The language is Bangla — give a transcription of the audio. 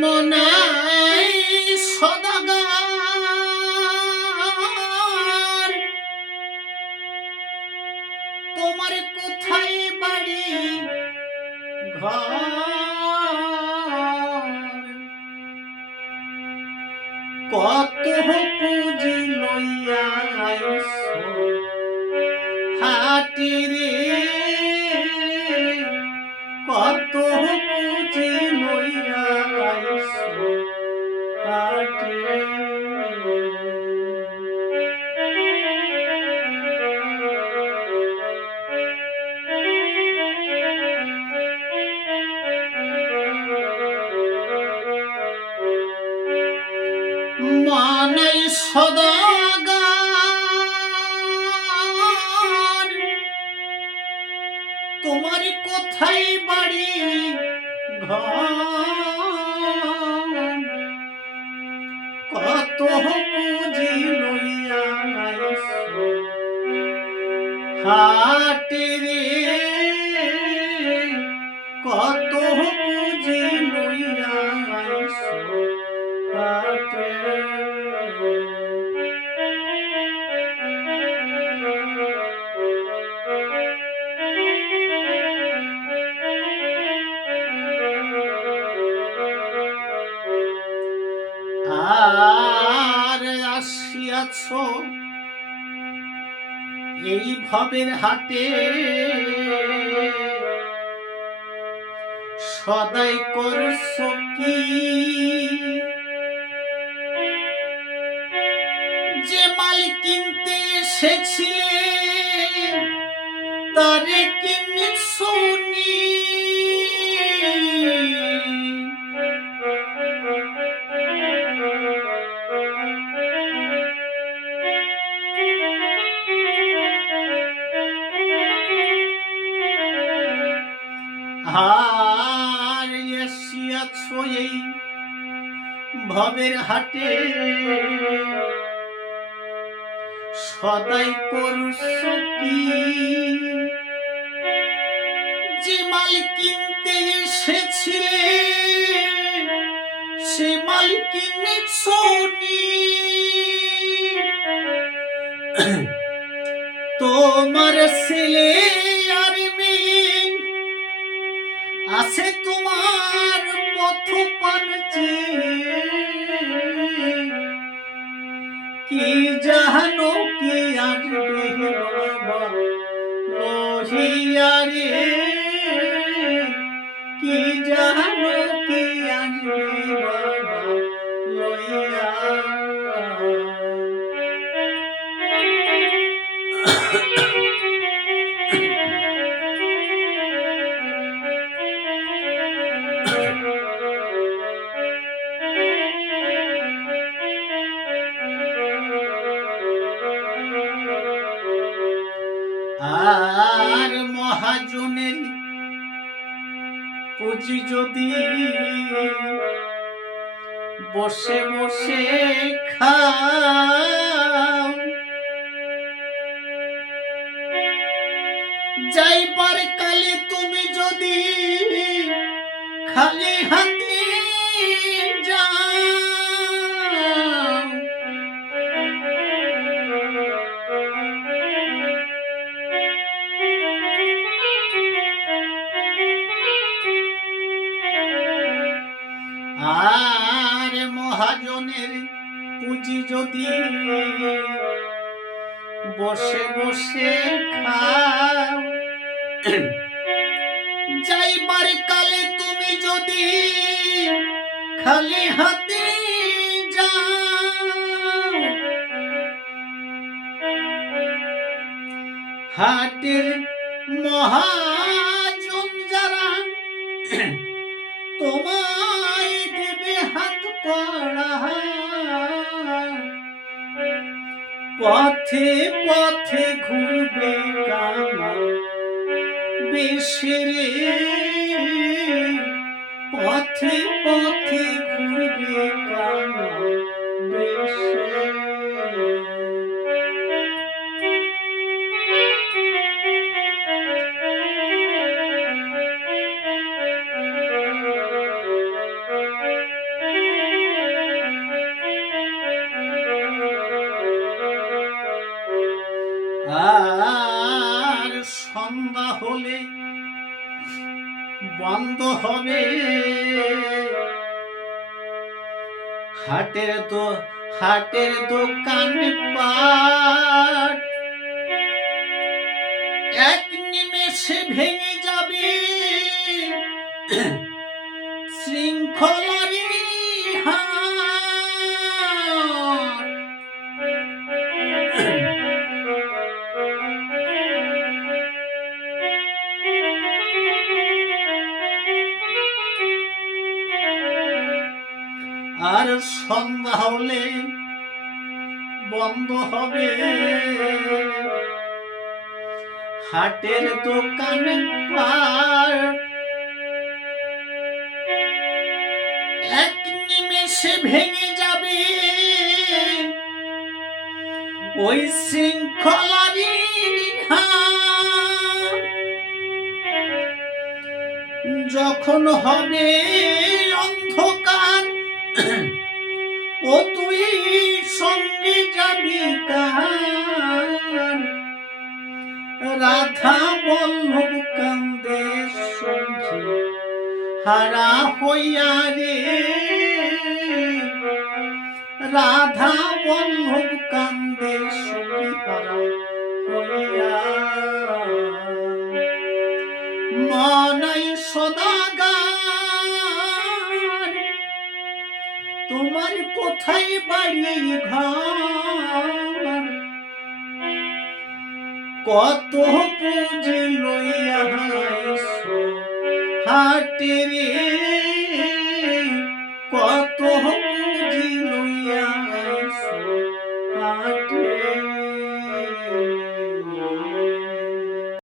মনাই সদাগার তোমার কোথায় বাড়ি? ঘর। কত পুঁজি লইয়া হাটি রে কত পুঁজি লইয়া মানাই সদাগার তোমার কোথায় বাড়ি ঘর? কত পুঁজি লইয়া হাটে রে কত পুঁজি লইয়া হাটে আর আসিয়াছ। এই ভবের হাটে সদাই করছ কি? যে মাল কিনতে এসেছিলে, তারে কিনে শুনি ভবের হাটে। সদাই করছ কি যে মাল কিনতে এসেছিলে, সে মাল কিনে তোমার ছেলে আর মেয়ে আছে তোমার পথ পানছে सहनो के आँख के बाबा পুঁজি যদি বসে বসে খাও যাইবার কালে তুমি যদি খালি হাতে আর মহাজনের পুঁজি যদি বসে বসে যাইবার কালে তুমি যদি খালি হাতে হাটের মহাজন যারা দেবে হাত পথে পথে ঘুরবে কামা বেশি রে পথে পথে ঘুরবে কামা বন্ধ হবে। হাটের তো হাটের দোকান পাট। এক নিমেষে ভেঙে যাবে। শৃঙ্খলারি আর সন্ধ্যা হলে বন্ধ হবে। হাটের দোকান এক নিমেষে ভেঙে যাবে। ওই শৃঙ্খলারি যখন হবে কার রাধা বল্লভ কান্দে সঙ্গে হারা হইয়া রে। রাধা বল্লভ কান্দে সঙ্গে হারা হইয়া। মনাই সদাগার তোমার কোথায় বাড়ি ঘর? কত পুঁজি